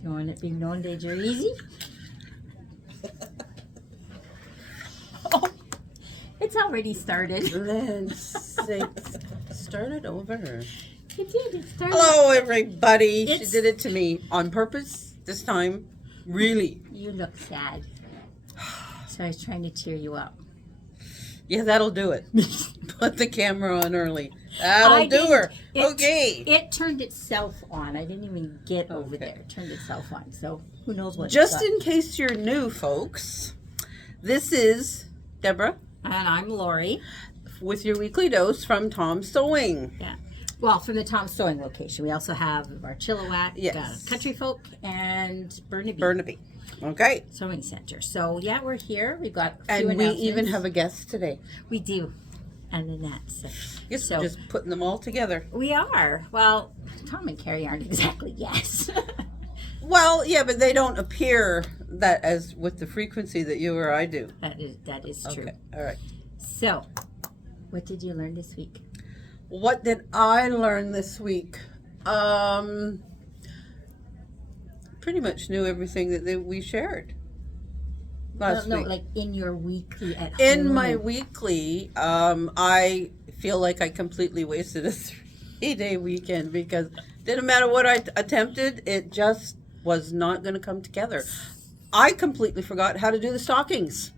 Do you want it being known that you're easy? Oh, it's already started. Then start it over. It did. It started. Hello, everybody. She It's- did it to me on purpose this time. Really. You look sad. So I was trying to cheer you up. Yeah, that'll do it. Put the camera on early. That'll do her. Okay. It turned itself on. I didn't even get over there. It turned itself on. So who knows what Just it's got. in case you're new, folks, this is Deborah And I'm Lori. with your weekly dose from Tom's Sewing. Yeah. Well, from the Tom Sewing location. We also have our Chilliwack, Yes. Country Folk, and Burnaby Burnaby. Okay. Sewing Center. So, yeah, we're here. We've got a few And we announcements. even have a guest today. We do. And Annette. So, Yes, so we're just putting them all together. we are. Well, Tom and Carrie aren't exactly yes. Well, yeah, but they don't appear that as with the frequency that you or I do. that is true. Okay. All right. So, what did you learn this week? What did I learn this week? Pretty much knew everything that we shared last No, week. like in your weekly at home. In my weekly, I feel like I completely wasted a 3-day weekend because didn't matter what I attempted, it just was not going to come together. I completely forgot how to do the stockings.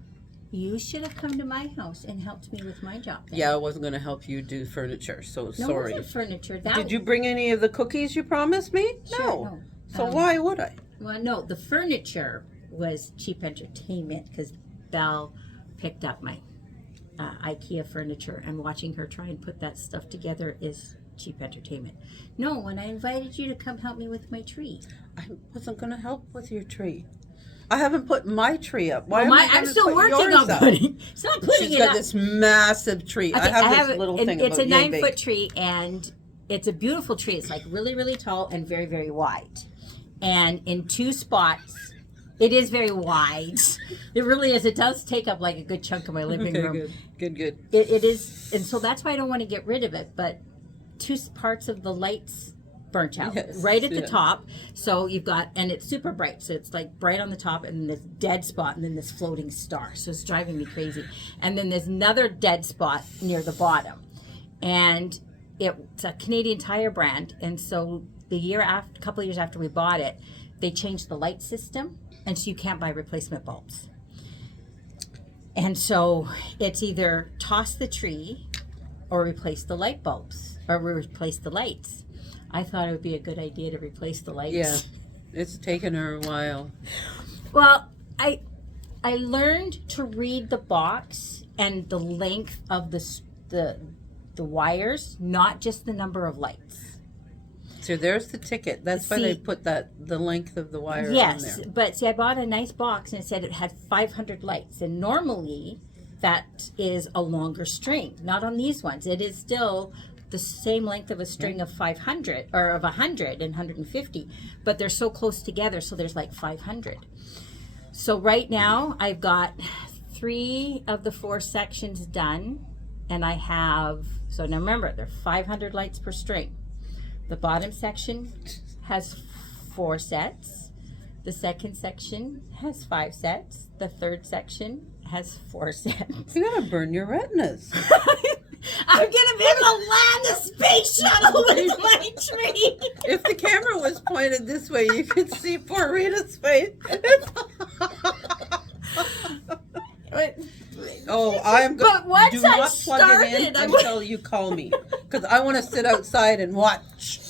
You should have come to my house and helped me with my job. Then. Yeah, I wasn't going to help you do furniture, so No, sorry. it wasn't furniture. That Did you bring any of the cookies you promised me? Sure, no. So why would I? Well, no, the furniture was cheap entertainment because Belle picked up my IKEA furniture, and watching her try and put that stuff together is cheap entertainment. No, when I invited you to come help me with my tree. I wasn't going to help with your tree. I haven't put my tree up. Why Well, am I I'm gonna still put working yours on up? putting. It's not putting She's it got up. this massive tree. Okay, I have this little thing it's about a yay 9-foot big. tree, and it's a beautiful tree. It's like really, really tall and very, very wide. And in 2 spots, it is very wide. It really is. It does take up like a good chunk of my living Okay, room. good. It is, and so that's why I don't want to get rid of it. But 2 parts of the lights burnt out Yes, right at the yeah. top. So you've got, and it's super bright. So it's like bright on the top, and then this dead spot, and then this floating star. So it's driving me crazy. And then there's another dead spot near the bottom, and it's a Canadian Tire brand. And so a couple of years after we bought it, they changed the light system, and so you can't buy replacement bulbs. And so it's either toss the tree or replace the light bulbs or replace the lights. I thought it would be a good idea to replace the lights. Yeah, it's taken her a while. Well, I learned to read the box and the length of the wires, not just the number of lights. So there's the ticket. That's why they See- put the length of the wire on Yes, there. but see, I bought a nice box and it said it had 500 lights, and normally that is a longer string. Not on these ones. It is still the same length of a string of 500 or of 100 and 150, but they're so close together, so there's like 500. So right now I've got 3 of the 4 sections done, and I have, so now remember, there are 500 lights per string. The bottom section has 4 sets. The second section has 5 sets. The third section has 4 sets. You're going to burn your retinas. I'm gonna be able to land the space shuttle with my tree. If the camera was pointed this way, you could see poor Rita's face. Oh, I'm going But once do I not plug it in started, I until you call me, because I want to sit outside and watch.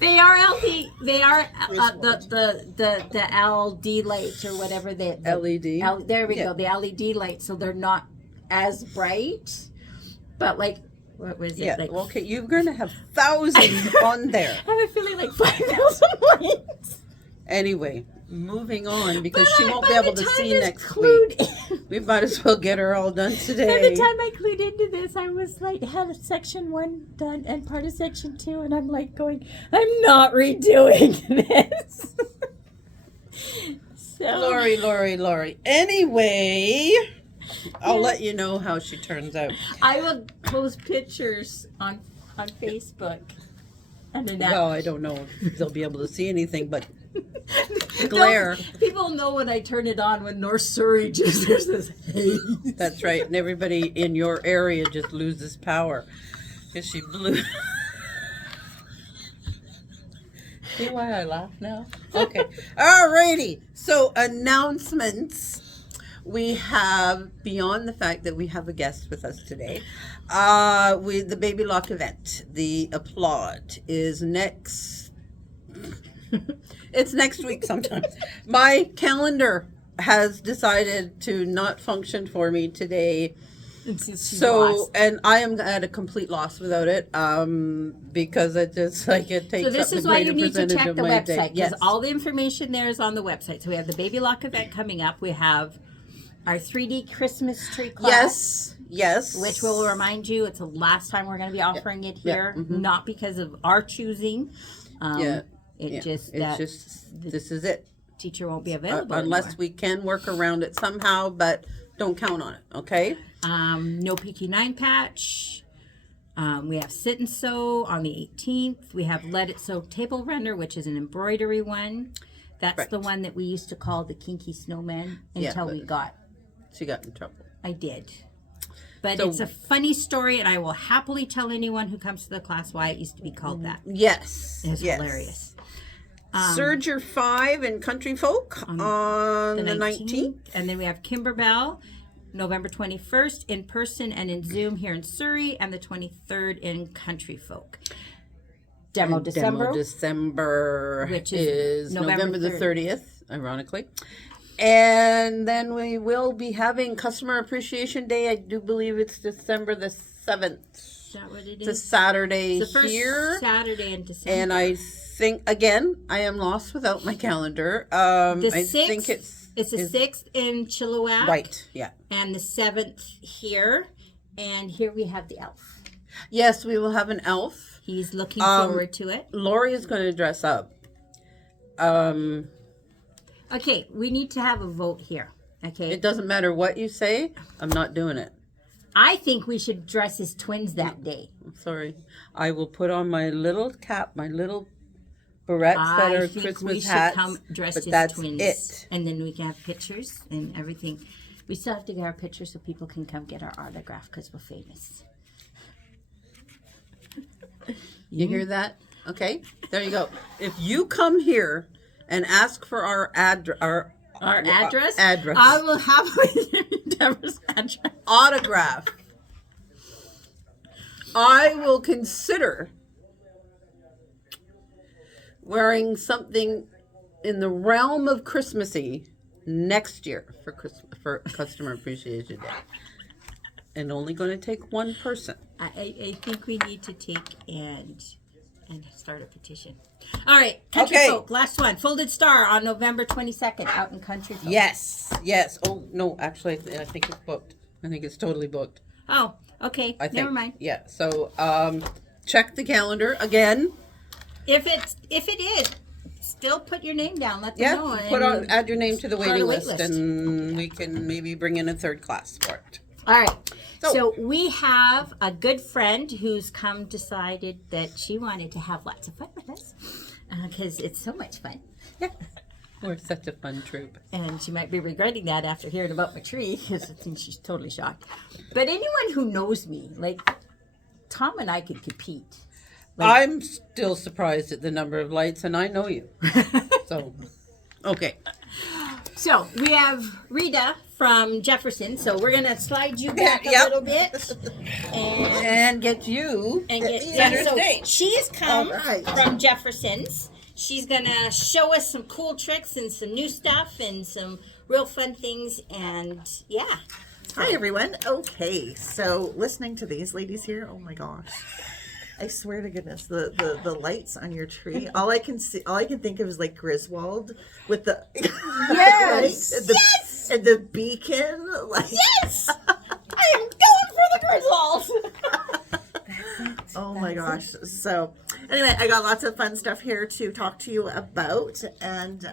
They are LD. They are the LD lights or whatever they. LED. There we Yeah. go. The LED lights, so they're not as bright, but like what was it? Yeah. Like, Okay, you're going to have thousands on there. I have a feeling like 5,000 lights. Anyway, moving on because But she I- won't by be able the to time see this next clued week. in- We might as well get her all done By today. the time I clued into this, I was like, had section 1 done and part of section 2, and I'm like going, I'm not redoing this. So, Lori. Anyway, I'll let you know how she turns out. I will post pictures on Facebook. And then that, Well, I don't know if they'll be able to see anything, but glare. People know when I turn it on when North Surrey just there's this haze. That's right. And everybody in your area just loses power. Because she blew. See why I laugh now? Okay. Alrighty. So announcements. We have, beyond the fact that we have a guest with us today, with the Baby Lock event. The Applaud is next. It's next week sometime. My calendar has decided to not function for me today. So, and I am at a complete loss without it, because it just it takes So this up is the why greater you need to percentage check of the my website, day. because Yes. all the information there is on the website. So we have the Baby Lock event coming up. We have our 3D Christmas tree class. Yes. Which will remind you, it's the last time we're going to be offering it here, not because of our choosing. This is it. Teacher won't be available unless anymore. we can work around it somehow, but don't count on it. Okay. No PT9 patch. We have Sit and Sew on the 18th. We have Let It Sew Table Runner, which is an embroidery one. That's Right. the one that we used to call the Kinky Snowman until we got. She got in trouble. I did. But So- it's a funny story, and I will happily tell anyone who comes to the class why it used to be called that. Yes. It's yes. hilarious. Surger 5 in Country Folk on the 19th. And then we have Kimberbell, November 21st, in person and in Zoom here in Surrey, and the 23rd in Country Folk. Demo December, which is November the 30th. 30th, ironically. And then we will be having Customer Appreciation Day. I do believe it's December the 7th. Is that what it It's a is? Saturday It's the first here. Saturday in December. And I think, again, I am lost without my calendar. I think it's the 6th in Chilliwack. Right, yeah. And the 7th here. And here we have the elf. Yes, we will have an elf. He's looking forward to it. Lori is going to dress up. Okay, we need to have a vote here. Okay. It doesn't matter what you say. I'm not doing it. I think we should dress as twins that day. I'm sorry. I will put on my little cap, my little barrettes that are I think Christmas we should hats. come dressed but as that's twins. it. And then we can have pictures and everything. We still have to get our pictures so people can come get our autograph because we're famous. You hear that? Okay, there you go. If you come here and ask for our address, I will have Deborah's address. autograph, I will consider wearing something in the realm of Christmassy next year for Customer Appreciation Day. And only going to take one person. I think we need to take and start a petition. All right, Country Okay. Folk, last one. Folded Star on November 22nd out in Country Folk. Yes. Oh, no, actually, I think it's booked. I think it's totally booked. Oh, okay. I think. Never mind. Yeah, so check the calendar again. If it is, still put your name down. Let them know. Yeah, add your name to the start a waiting wait list, list. and we can maybe bring in a third class for it. All right. So- So we have a good friend who's decided that she wanted to have lots of fun with us because it's so much fun. We're such a fun troop. And she might be regretting that after hearing about my tree because I think she's totally shocked. But anyone who knows me, like Tom and I could compete. I'm still surprised at the number of lights, and I know you. So, okay. So we have Rita from Jeffersons. So we're gonna slide you back a Yep. little bit And get you get center so stage. she has come All right. from Jeffersons. She's gonna show us some cool tricks and some new stuff and some real fun things. And yeah, Hi everyone. Okay, so listening to these ladies here, oh my gosh. I swear to goodness, the lights on your tree, all I can think of is like Griswold with the Yes! and the beacon, like yes, I am going for the Griswolds. oh my gosh. So anyway, I got lots of fun stuff here to talk to you about, and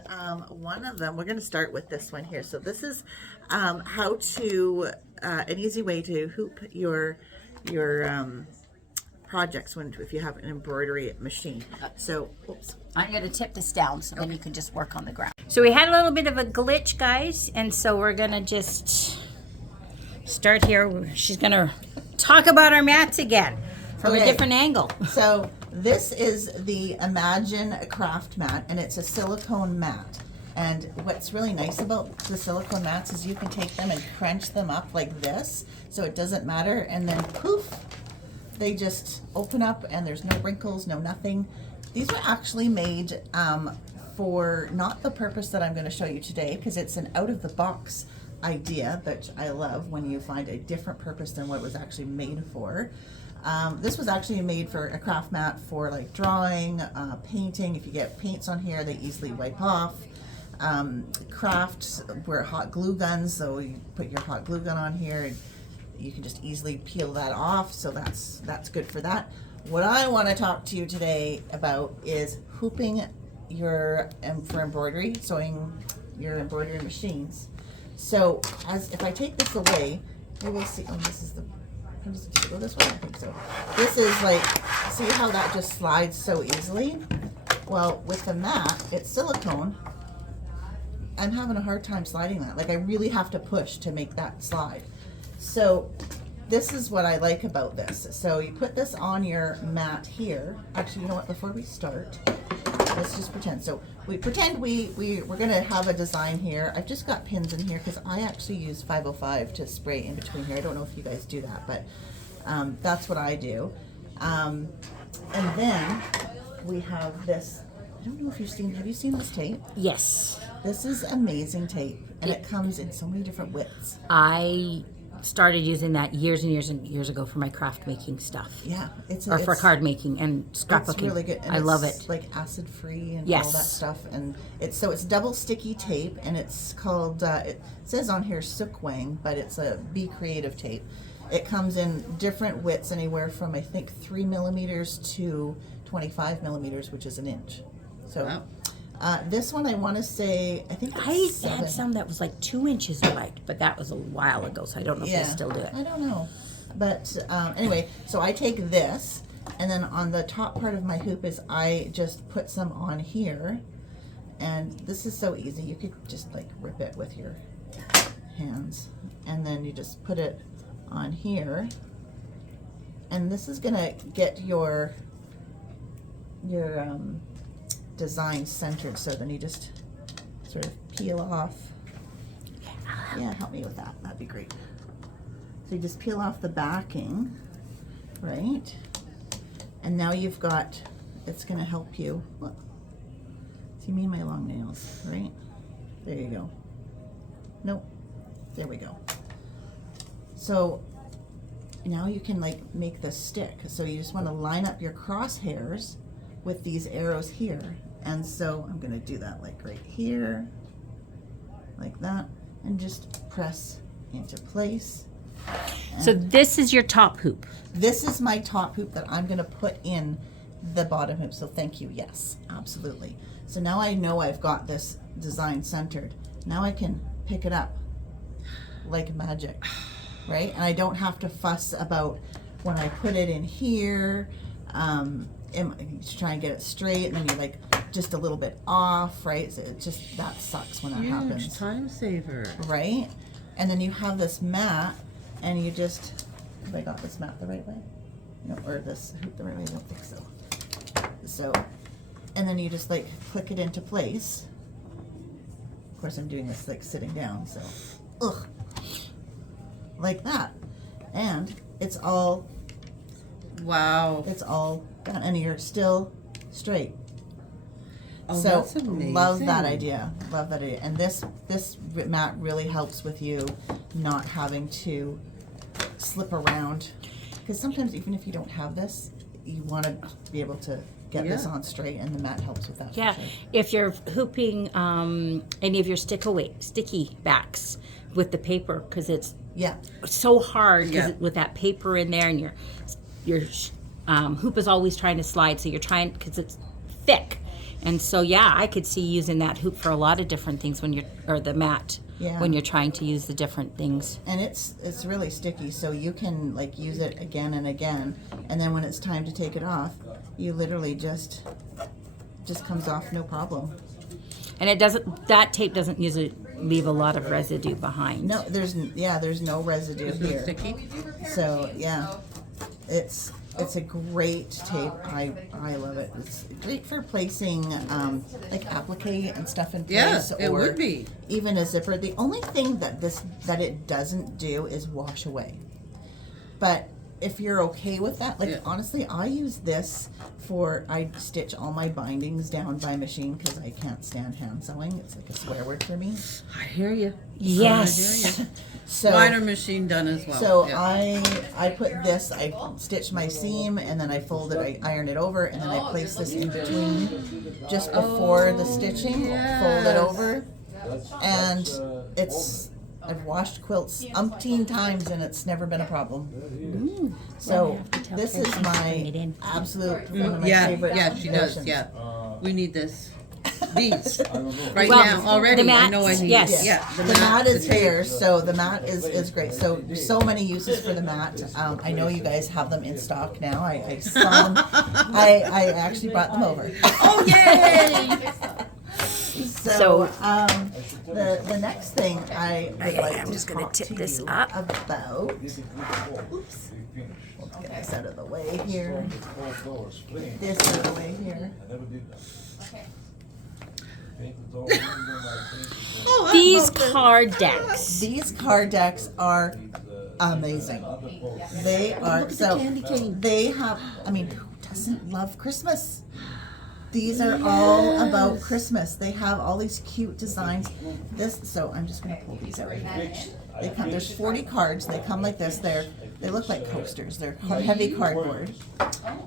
one of them, we're going to start with this one here. So this is how to an easy way to hoop your projects if you have an embroidery machine. So, oops. I'm going to tip this down so then you can just work on the ground. So we had a little bit of a glitch, guys, and so we're going to just start here. She's going to talk about our mats again from a different angle. So this is the Imagine Craft mat, and it's a silicone mat. And what's really nice about the silicone mats is you can take them and crunch them up like this, so it doesn't matter, and then poof, they just open up and there's no wrinkles, no nothing. These were actually made for not the purpose that I'm going to show you today, because it's an out-of-the-box idea that I love when you find a different purpose than what it was actually made for. This was actually made for a craft mat for like drawing, painting. If you get paints on here, they easily wipe off. Crafts were hot glue guns, so you put your hot glue gun on here and you can just easily peel that off, so that's good for that. What I want to talk to you today about is hooping for embroidery, sewing your embroidery machines. So if I take this away, you will see, this is how does it go this way? I think so. This is like, see how that just slides so easily? Well, with the mat, it's silicone. I'm having a hard time sliding that. Like, I really have to push to make that slide. So this is what I like about this. So you put this on your mat here. Actually, you know what, before we start, let's just pretend. So we pretend we're gonna have a design here. I've just got pins in here because I actually use 505 to spray in between here. I don't know if you guys do that, but that's what I do. And then we have this, I don't know if have you seen this tape? Yes. This is amazing tape, and it comes in so many different widths. I started using that years and years and years ago for my craft making stuff. Yeah, for card making and scrapbooking. It's really good. And I love it. Like acid free and Yes. all that stuff, and it's double sticky tape, and it's called. It says on here Sookwang, but it's a Be Creative tape. It comes in different widths, anywhere from I think 3 millimeters to 25 millimeters, which is an inch. So. Wow. This one I want to say, I think it's I had some that was like 2 inches wide, but that was a while ago, so I don't know if they still do it. I don't know. But anyway, so I take this, and then on the top part of my hoop is I just put some on here. And this is so easy. You could just like rip it with your hands. And then you just put it on here. And this is going to get your design centered, so then you just sort of peel off. Yeah, help me with that. That'd be great. So you just peel off the backing, right? And now you've got, it's going to help you. Look. See me and my long nails, right? There you go. Nope. There we go. So now you can like make this stick. So you just want to line up your crosshairs with these arrows here. And so I'm going to do that like right here, like that, and just press into place. So this is your top hoop. This is my top hoop that I'm going to put in the bottom hoop. So thank you. Yes, absolutely. So now I know I've got this design centered. Now I can pick it up like magic, right? And I don't have to fuss about when I put it in here. To try and get it straight, and then you're like just a little bit off, right? So it just, that sucks when that happens. Time saver. Right? And then you have this mat, and you just, have I got this mat the right way? No, or this hoop the right way? I don't think so. So, and then you just like click it into place. Of course, I'm doing this like sitting down, so, like that. And it's all Wow. done, and you're still straight. Oh, So that's amazing. love that idea. Love that idea. And this mat really helps with you not having to slip around, because sometimes even if you don't have this, you want to be able to get this on straight, and the mat helps with that. Yeah, for sure. if you're hooping any of your sticky backs with the paper, because it's Yeah. so hard Yeah. with that paper in there, and your hoop is always trying to slide, so you're trying, because it's thick. And so, yeah, I could see using that hoop for a lot of different things or the mat Yeah. when you're trying to use the different things. And it's really sticky, so you can like use it again and again, and then when it's time to take it off, you literally just comes off no problem. And that tape doesn't usually leave a lot of residue behind. No, there's no residue It's not here. sticky. So yeah, it's a great tape. I love it. It's great for placing like applique and stuff in Yeah, place, it or would be. even a zipper. The only thing that it doesn't do is wash away. But if you're okay with that, like Yeah. honestly, I use this I stitch all my bindings down by machine because I can't stand hand sewing. It's like a swear word for me. I hear you. Yes. So Mine are machine done as well. So yeah. I put this, I stitch my seam, and then I fold it, I iron it over, and then I place this in between just before the stitching, fold it over, and I've washed quilts umpteen times and it's never been a problem. So this is my absolute one of my favorite she does. notions. Yeah, we need this. These right Well, now already. the mats, I know I need. yes. Yeah, The mat is here, so the mat is great. So many uses for the mat. I know you guys have them in stock now. I saw them. I actually brought them over. Oh yay! So the next thing I would like I'm to just gonna talk tip to this you up. about. Oops. Let's get this out of the way here. This out of the way here. Oh, I These love it. card decks. These card decks are amazing. They are so. candy cane. They have. I mean, who doesn't love Christmas? These are all about Christmas. They have all these cute designs. So I'm just gonna pull these out. They come. There's 40 cards. They come like this. They look like coasters. They're heavy cardboard.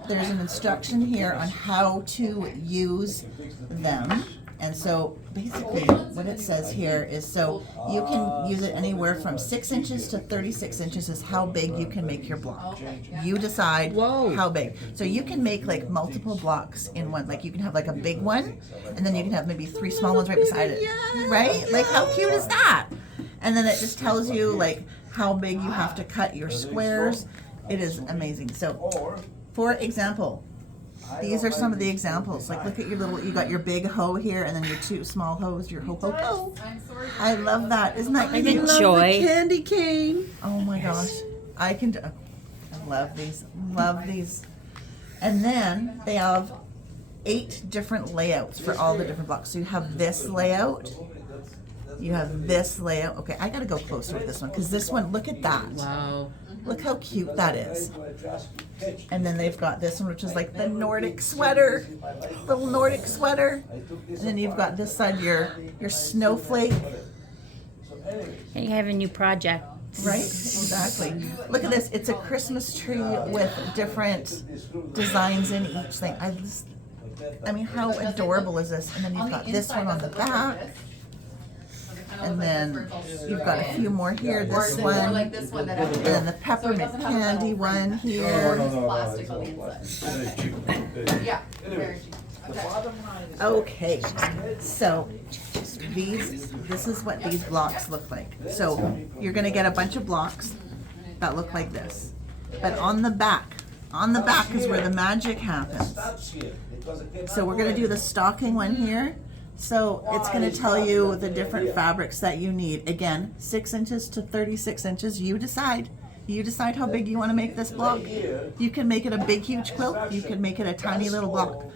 There's an instruction here on how to use them. And so basically what it says here is so you can use it anywhere from 6 inches to 36 inches is how big you can make your block. You decide how big. So you can make like multiple blocks in one. Like you can have like a big one and then you can have maybe 3 small ones right beside it. Right? Like how cute is that? And then it just tells you like how big you have to cut your squares. It is amazing. So for example, these are some of the examples. Like look at your you got your big hoe here and then your 2 small hoes, your ho. I love that. Isn't that cute? Enjoy. Candy cane. Oh my gosh. I love these. Love these. And then they have 8 different layouts for all the different blocks. So you have this layout. You have this layout. Okay, I gotta go closer with this one because this one, look at that. Wow. Look how cute that is. And then they've got this one, which is like the Nordic sweater, little Nordic sweater. And then you've got this side, your snowflake. And you have a new project. Right, exactly. Look at this. It's a Christmas tree with different designs in each thing. I mean, how adorable is this? And then you've got this one on the back. And then you've got a few more here. This one, and then the peppermint candy one here. Okay, so this is what these blocks look like. So you're gonna get a bunch of blocks that look like this, but on the back is where the magic happens. So we're gonna do the stocking one here. So it's going to tell you the different fabrics that you need. Again, 6 inches to 36 inches. You decide. You decide how big you want to make this block. You can make it a big, huge quilt. You can make it a tiny little block.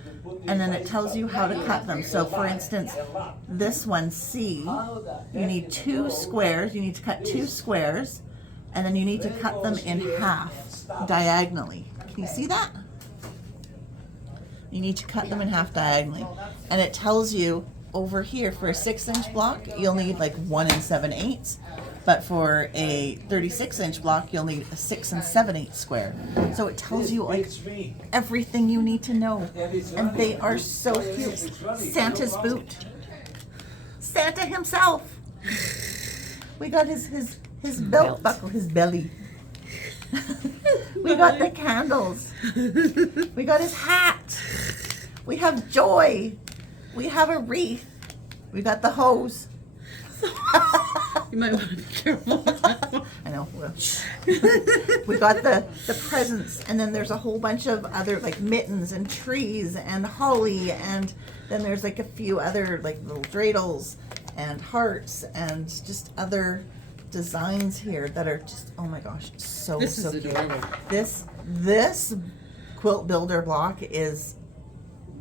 And then it tells you how to cut them. So for instance, this one, C, you need 2 squares. You need to cut 2 squares. And then you need to cut them in half diagonally. Can you see that? You need to cut them in half diagonally. And it tells you over here for a 6-inch block, you'll need like 1 7/8. But for a 36-inch block, you'll need a 6 7/8 square. So it tells you like everything you need to know. And they are so cute. Santa's boot. Santa himself. We got his belt buckle, his belly. We got the candles. We got his hat. We have joy. We have a wreath. We got the hose. So, you might want to be careful with that one. I know. Well, we got the presents, and then there's a whole bunch of other like mittens and trees and holly, and then there's like a few other like little dreidels and hearts and just other designs here that are just, oh my gosh, so This so is cute. adorable. This quilt builder block is,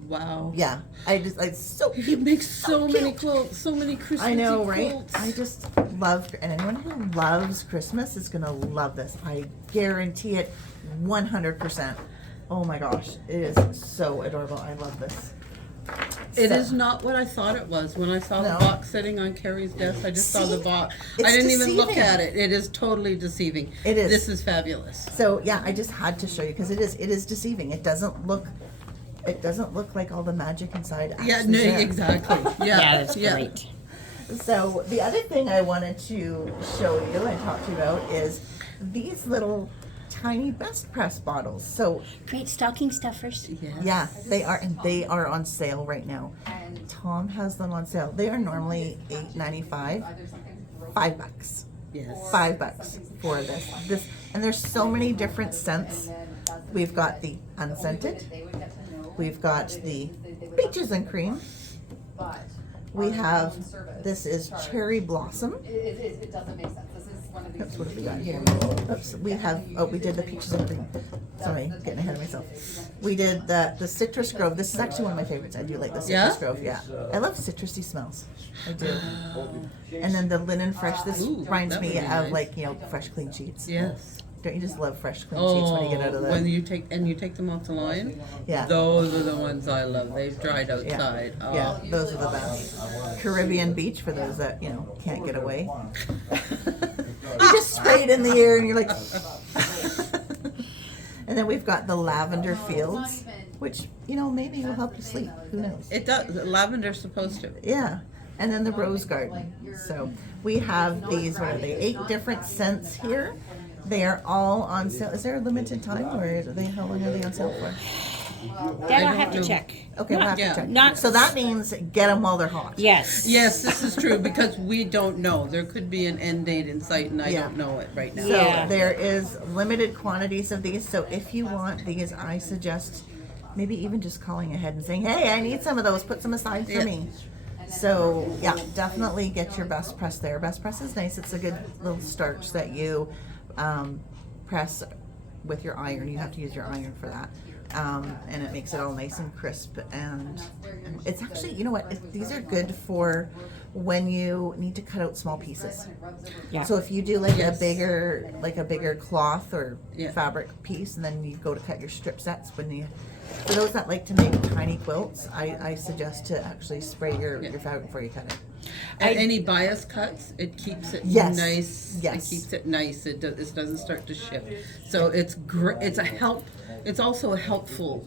Wow. yeah, I so He cute. makes so many cute. quilts, so many Christmas I know, right? quilts. I just love, and anyone who loves Christmas is gonna love this. I guarantee it, 100%. Oh my gosh, it is so adorable. I love this. It So- is not what I thought it was. When I saw No. the box sitting on Carrie's desk, I just saw the See? box. It's I didn't even look deceiving. at it. It is totally deceiving. It is. This is fabulous. So yeah, I just had to show you because it is deceiving. It doesn't look like all the magic inside. Yeah, actually no, is there. exactly. Yeah, Yeah, that's great. So the other thing I wanted to show you and talk to you about is these little tiny Best Press bottles. So Great stocking stuffers. Yes. yeah, they are, and they are on sale right now. Tom has them on sale. They are normally $8.95, $5. Yes. $5 for this, and there's so many different scents. We've got the unscented, we've got the peaches and cream, we have, this is cherry blossom. It doesn't make sense. This is one of these. Oops, what have we got here? Oops, we have, we did the peaches and cream. Sorry, getting ahead of myself. We did the citrus grove. This is actually one of my favorites. I do like the citrus Yeah? grove, yeah. I love citrusy smells. I do. And then the linen fresh, this Ooh, reminds that would me be of nice. like, fresh clean sheets. Yes. Don't you just love fresh clean sheets when you get out of when the, you take them off the line. Yeah. Those are the ones I love. They've dried outside. Oh. yeah, those are the best. Caribbean beach for those that, can't get away. You just spray it in the air and you're like. And then we've got the lavender fields, which, maybe will help you sleep. Who knows? It does. Lavender's supposed to. Yeah. And then the rose garden. So we have these, what are they, 8 different scents here. They are all on sale. Is there a limited time or how long are they on sale for? That I'll don't have to know. check. Okay, we'll have Yeah. to check. Not- So that means get them while they're hot. Yes. Yes, this is true because we don't know. There could be an end date in sight, and I Yeah. don't know it right now. So Yeah. there is limited quantities of these. So if you want these, I suggest maybe even just calling ahead and saying, "Hey, I need some of those. Put some aside for Yeah. me." So yeah, definitely get your Best Press there. Best Press is nice. It's a good little starch that you press with your iron. You have to use your iron for that. And it makes it all nice and crisp. And it's actually, you know what? These are good for when you need to cut out small pieces. Yeah. So if you do like Yes. a bigger cloth or Yeah. fabric piece, and then you go to cut your strip sets, for those that like to make tiny quilts, I suggest to actually spray your fabric before you cut it. And any bias cuts, it keeps it Yes. nice. Yes. It keeps it nice. It doesn't start to shift. So it's great. It's a help. It's also a helpful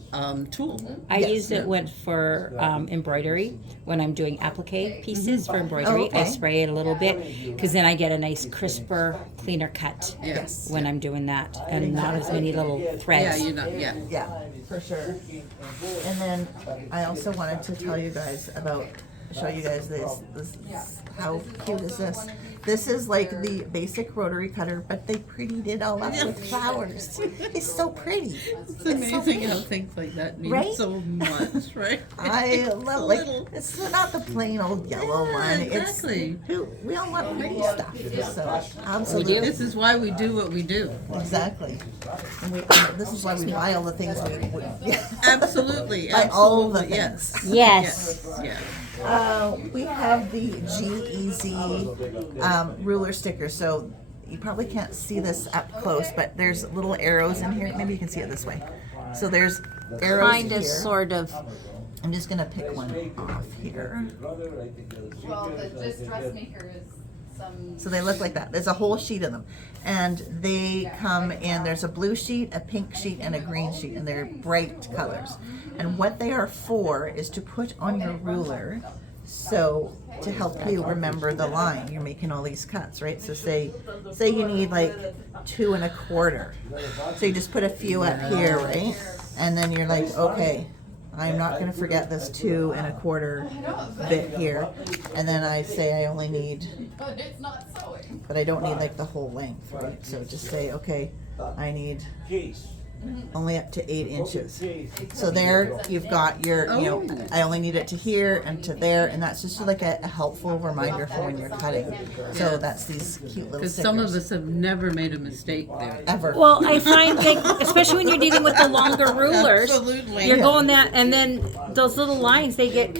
tool. I Yes. use it for embroidery when I'm doing applique pieces for embroidery. Oh, okay. I spray it a little bit because then I get a nice crisper, cleaner cut Yes. when I'm doing that, and not as many little Yeah, threads. you're not. Yeah. Yeah, for sure. And then I also wanted to show you guys this. How cute is this? This is like the basic rotary cutter, but they prettied it all up with flowers. It's so pretty. It's amazing how things like that mean Right? so much, right? I love like little. it's not the plain old yellow Yeah, one. exactly. We all want pretty stuff. So absolutely. We do. This is why we do what we do. Exactly. And this is why we buy all the things we Absolutely. Buy all the absolutely, yes. things. Yes. Yeah. We have the G-Easy ruler sticker. So you probably can't see this up close, but there's little arrows in here. Maybe you can see it this way. So there's arrows Kind of, here. sort of. I'm just gonna pick one off here. Well, the just dressmaker is some. So they look like that. There's a whole sheet of them. And they come in, there's a blue sheet, a pink sheet, and a green sheet, and they're bright colors. And what they are for is to put on your ruler, so to help you remember the line. You're making all these cuts, right? So say you need like 2 1/4. So you just put a few up here, right? And then you're like, okay, I'm not going to forget this 2 1/4 bit here. And then I say I only need, But it's not sewing. but I don't need like the whole length, right? So just say, okay, I need only up to 8 inches. So there you've got your, I only need it to here and to there, and that's just like a helpful reminder for when you're cutting. So that's these cute little Because stickers. some of us have never made a mistake there. Ever. Well, I find that, especially when you're dealing with the longer rulers, Absolutely. you're going that, and then those little lines, they get,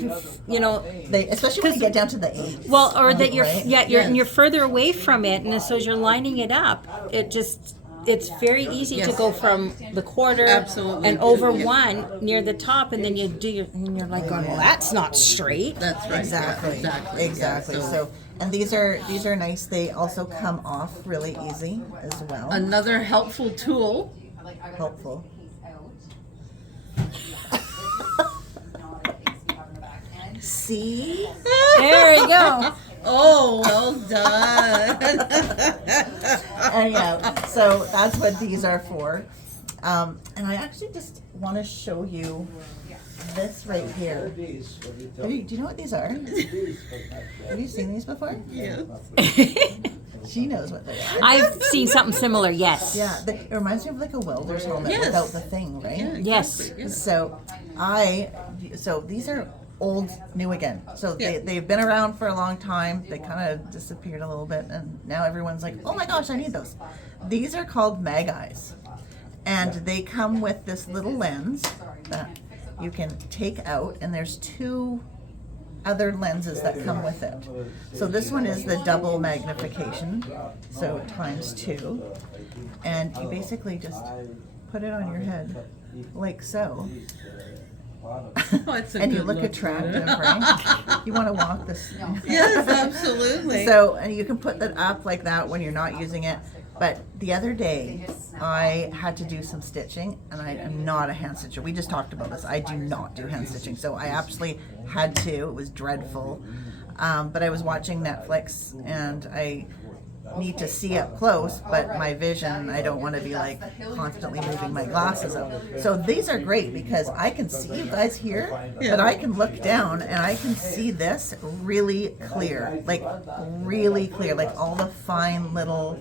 They, especially when you get down to the 8. well, or that you're, Right? and you're further away from it, and so as you're lining it up, it's very easy to Yes. go from the quarter Absolutely. and over Yeah. one near the top, and then you do and you're like going, well, that's not straight. That's right. Exactly. Yeah, Exactly. Yeah, So, and these are nice. They also come off really easy as well. another helpful tool. Helpful. See? There you go. Oh, well done. Anyhow, so that's what these are for. And I actually just want to show you this right here. Do you know what these are? Have you seen these before? Yeah. She knows what they are. I've seen something similar. Yes. Yeah, it reminds me of like a welder's helmet Yes. without the thing, right? Yeah, Yes. exactly, yeah. So these are old, new again. So they've been around for a long time. They kind of disappeared a little bit, and now everyone's like, oh my gosh, I need those. These are called mag eyes, and they come with this little lens that you can take out, and there's 2 other lenses that come with it. So this one is the double magnification, so × 2, and you basically just put it on your head like so. Oh, it's a And you good look attractive, right? You want to walk this. Yes, absolutely. So, and you can put that up like that when you're not using it. But the other day, I had to do some stitching, and I am not a hand stitcher. We just talked about this. I do not do hand stitching, so I absolutely had to. It was dreadful. But I was watching Netflix, and I need to see up close, but my vision, I don't want to be like constantly moving my glasses up. So these are great because I can see you guys here, but I can look down and I can see this really clear, like all the fine little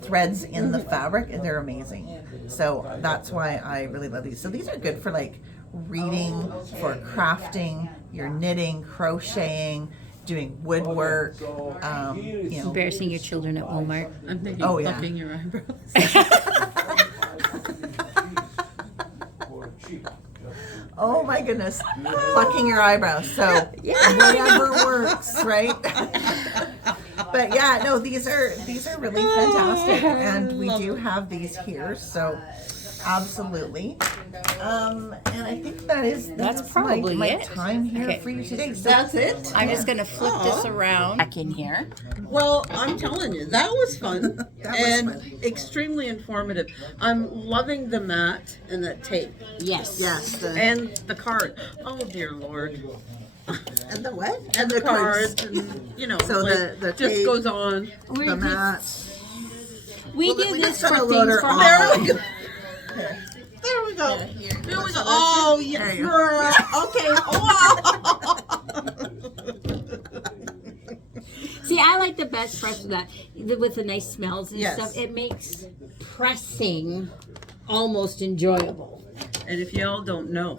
threads in the fabric, and they're amazing. So that's why I really love these. So these are good for like reading, for crafting, you're knitting, crocheting, doing woodwork, Embarrassing your children at Walmart. I'm thinking Oh, yeah. plucking your eyebrows. Oh my goodness, plucking your eyebrows. So whatever works, right? But yeah, no, these are really fantastic, and we do have these here. So absolutely. And I think that's probably my it. time here Okay. for you today. So That's it? I'm just gonna flip this around back in here. Well, I'm telling you, that was fun That was and fun. extremely informative. I'm loving the mat and that tape Yes. yes, and the card. Oh dear Lord. and the what? And the cards and So like, the just tape, goes on. the mat. We Well, did we this just for gotta things load her for off. home. There we go. There we go. There we go. Oh yeah. There you go. Okay. Oh. See, I like the best press with that, with the nice smells and Yes. stuff. It makes pressing almost enjoyable. And if y'all don't know,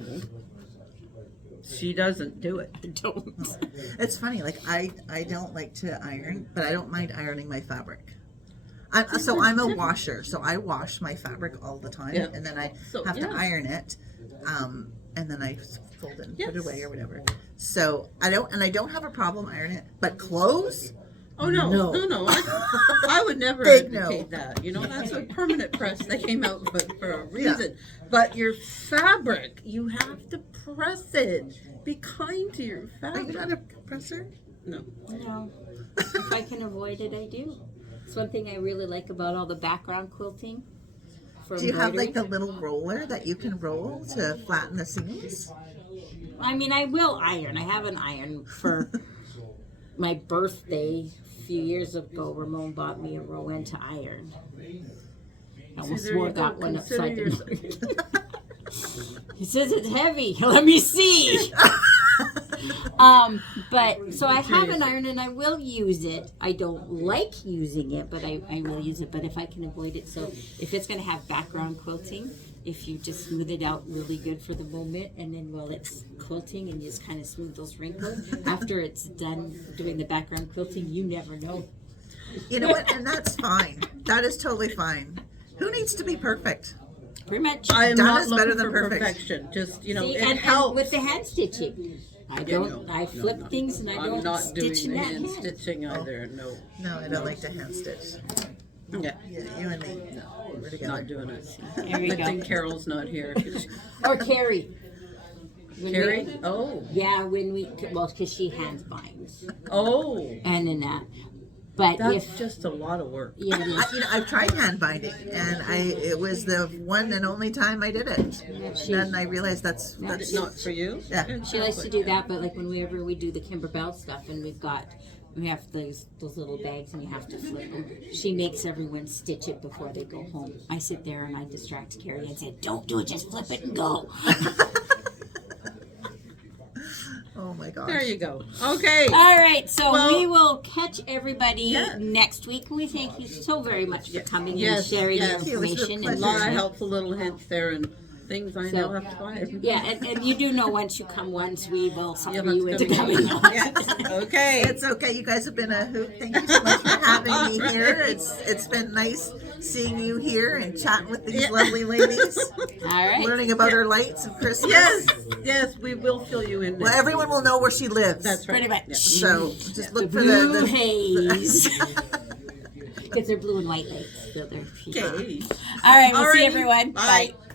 she doesn't do it. Don't. It's funny, like I don't like to iron, but I don't mind ironing my fabric. So I'm a washer, so I wash my fabric all the time, Yeah. and then I So, have to yeah. iron it, and then I fold it and put it Yes. away or whatever. So I don't have a problem ironing it, but clothes, Oh no, No. no. I would never Big no. advocate that. You know, that's a permanent press. They came out with for a reason. But your fabric, you have to press it. Be kind to your are you fabric. not a presser? No. No. If I can avoid it, I do. It's one thing I really like about all the background quilting. For Do you have embroidery. like the little roller that you can roll to flatten the seams? I mean, I will iron. I have an iron for my birthday a few years ago. Ramon bought me a Rowan to iron. I almost there wore you go. that one Consider upside down. He says it's heavy. Let me see. But so I have an iron and I will use it. I don't like using it, but I will use it. But if I can avoid it, so if it's going to have background quilting, if you just smooth it out really good for the moment, and then while it's quilting and you just kind of smooth those wrinkles, after it's done doing the background quilting, you never know. You know what? And that's fine. That is totally fine. Who needs to be perfect? Pretty much. I'm Done not is looking better than for perfect. perfection. Just, you know, See, it and helps. with the hand stitching, I don't. I flip things and I I'm don't not stitch doing in the that hand hand. stitching either. No. No, I don't like to hand stitch. Yeah. Yeah, you and me. We're together. Not doing it. There we Good thing go. Carol's not here. Or Carrie. When Carrie? we- Oh. Yeah, when we because she hand binds Oh. and in that. But That's if just a lot of work. yeah, it is. I've tried hand binding, and it was the one and only time I did it. She- Then I realized that's Not for you? yeah. She likes to do that, but like whenever we do the Kimber Bell stuff, and we have those little bags, and you have to flip them. She makes everyone stitch it before they go home. I sit there and I distract Carrie and say, "Don't do it, just flip it and go." Oh my gosh. There you go. Okay. All right, so Well- we will catch everybody Yeah. next week. We thank you so very much for coming Yes, and sharing yes. the Thank you. It was a information. A pleasure. lot of helpful little hints there and things I now So- have to buy. Yeah, and you do know once you come once, we will sucker You'll have you to into come coming in. on. Yes. Okay. It's okay. You guys have been a hoot. Thank you so much for having me here. It's been nice seeing you here and chatting with these lovely ladies, All right. learning about her lights and Christmas. Yes, yes, we will fill you in. Well, everyone will know where she lives. That's right. Pretty much. Yeah. So just The look for blue the haze. Because they're blue and white lights. So they're Okay. All right, we'll see Alrighty. everyone. Bye. Bye.